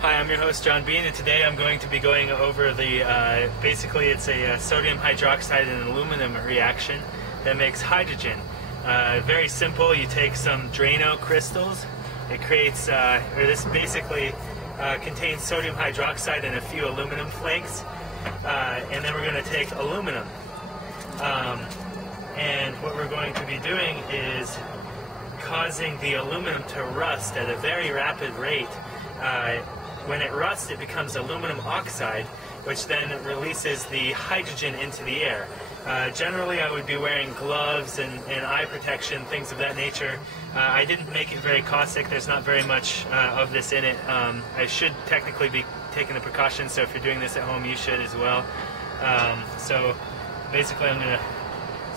Hi, I'm your host John Bean, and today I'm going to be going over the, basically it's a sodium hydroxide and aluminum reaction that makes hydrogen. Very simple. You take some Drano crystals. It creates, this basically contains sodium hydroxide and a few aluminum flakes. And then we're going to take aluminum. And what we're going to be doing is causing the aluminum to rust at a very rapid rate. When it rusts, it becomes aluminum oxide, which then releases the hydrogen into the air. Generally, I would be wearing gloves and eye protection, things of that nature. I didn't make it very caustic. There's not very much of this in it. I should technically be taking the precautions, so if you're doing this at home, you should as well. So basically, I'm going to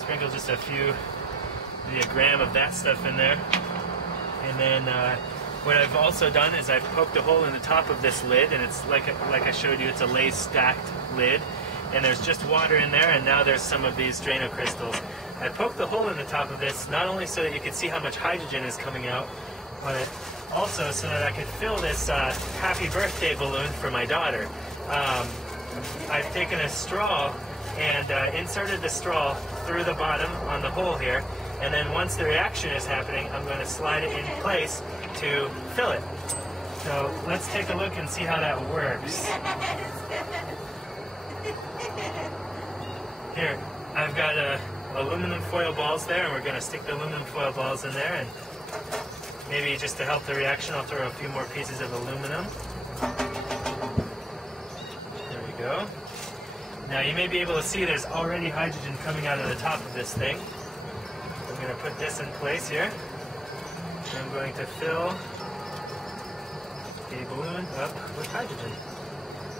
sprinkle just maybe a gram of that stuff in there. And then what I've also done is I've poked a hole in the top of this lid, and it's like I showed you, it's a Lay's stacked lid, and there's just water in there, and now there's some of these Drano crystals. I poked the hole in the top of this not only so that you could see how much hydrogen is coming out, but also so that I could fill this happy birthday balloon for my daughter. I've taken a straw and inserted the straw through the bottom on the hole here, and then once the reaction is happening, I'm going to slide it in place to fill it. So let's take a look and see how that works. Here, I've got aluminum foil balls there, and we're going to stick the aluminum foil balls in there, and maybe just to help the reaction, I'll throw a few more pieces of aluminum. There we go. Now you may be able to see there's already hydrogen coming out of the top of this thing. I'm going to put this in place here. I'm going to fill the balloon up with hydrogen.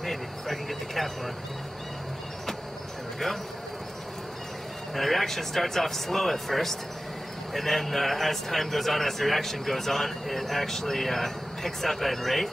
Maybe, if I can get the cap on. There we go. Now the reaction starts off slow at first, and then as time goes on, as the reaction goes on, it actually picks up at rate.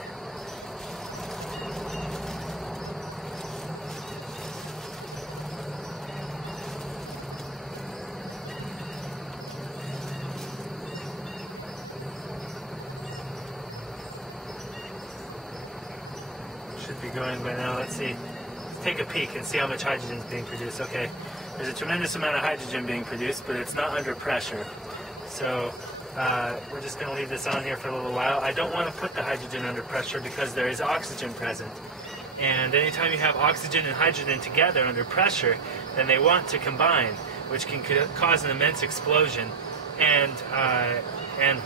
Should be going by now. Let's see. Let's take a peek and see how much hydrogen is being produced. Okay, there's a tremendous amount of hydrogen being produced, but it's not under pressure. So we're just going to leave this on here for a little while. I don't want to put the hydrogen under pressure because there is oxygen present. And anytime you have oxygen and hydrogen together under pressure, then they want to combine, which can cause an immense explosion and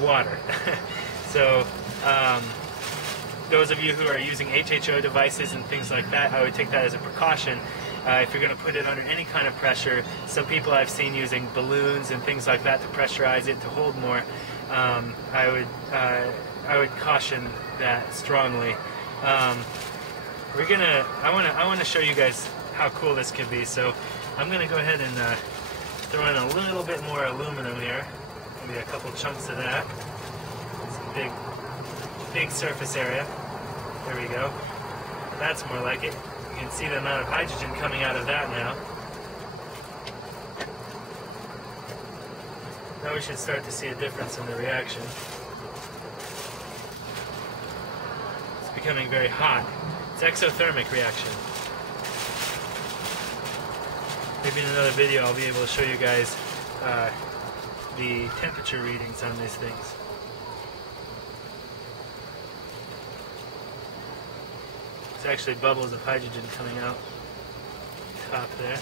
water. So those of you who are using HHO devices and things like that, I would take that as a precaution. If you're going to put it under any kind of pressure, some people I've seen using balloons and things like that to pressurize it to hold more. I would caution that strongly. I want to show you guys how cool this can be. So I'm going to go ahead and throw in a little bit more aluminum here, maybe a couple chunks of that. Some big surface area. There we go. That's more like it. You can see the amount of hydrogen coming out of that now. Now we should start to see a difference in the reaction. It's becoming very hot. It's exothermic reaction. Maybe in another video I'll be able to show you guys the temperature readings on these things. There's actually bubbles of hydrogen coming out top there.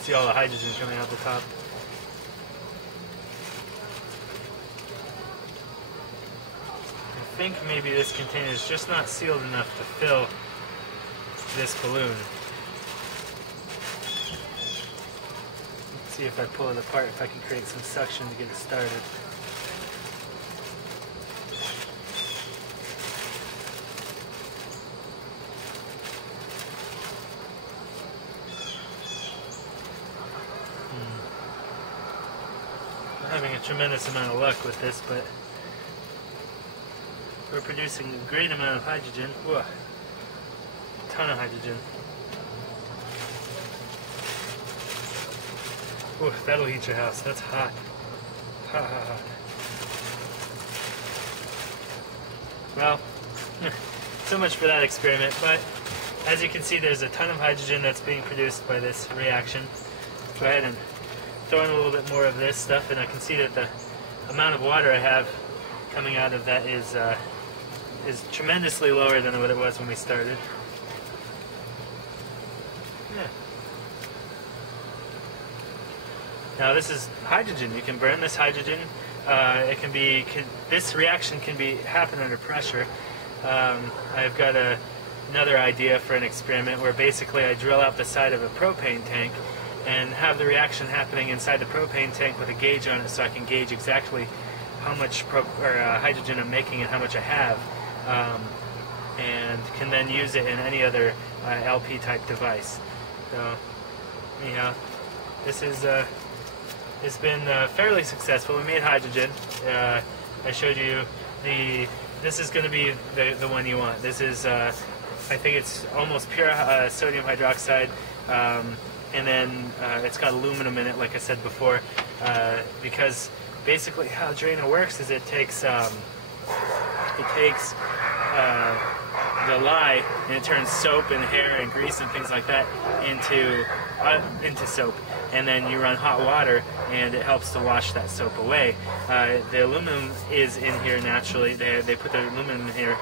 See all the hydrogen coming out the top. I think maybe this container is just not sealed enough to fill this balloon. Let's see if I pull it apart, if I can create some suction to get it started. Having a tremendous amount of luck with this, but we're producing a great amount of hydrogen. Whoa, a ton of hydrogen. Ooh, that'll heat your house. That's hot. Hot, hot, hot. Well, so much for that experiment, but as you can see, there's a ton of hydrogen that's being produced by this reaction. Go ahead and throw in a little bit more of this stuff, and I can see that the amount of water I have coming out of that is tremendously lower than what it was when we started. Yeah. Now this is hydrogen. You can burn this hydrogen. This reaction can happen under pressure. I've got another idea for an experiment where basically I drill out the side of a propane tank and have the reaction happening inside the propane tank with a gauge on it, so I can gauge exactly how much hydrogen I'm making and how much I have, and can then use it in any other LP type device. So anyhow, this is it's been fairly successful. We made hydrogen. I showed you this is going to be the one you want. This is I think it's almost pure sodium hydroxide, and then it's got aluminum in it, like I said before, because basically how Drano works is it takes the lye and it turns soap and hair and grease and things like that into soap, and then you run hot water and it helps to wash that soap away. The aluminum is in here naturally. They put the aluminum in here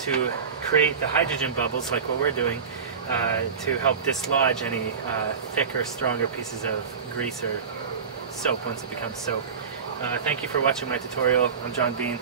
to create the hydrogen bubbles, like what we're doing, to help dislodge any thicker, stronger pieces of grease or soap once it becomes soap. Thank you for watching my tutorial. I'm John Bean.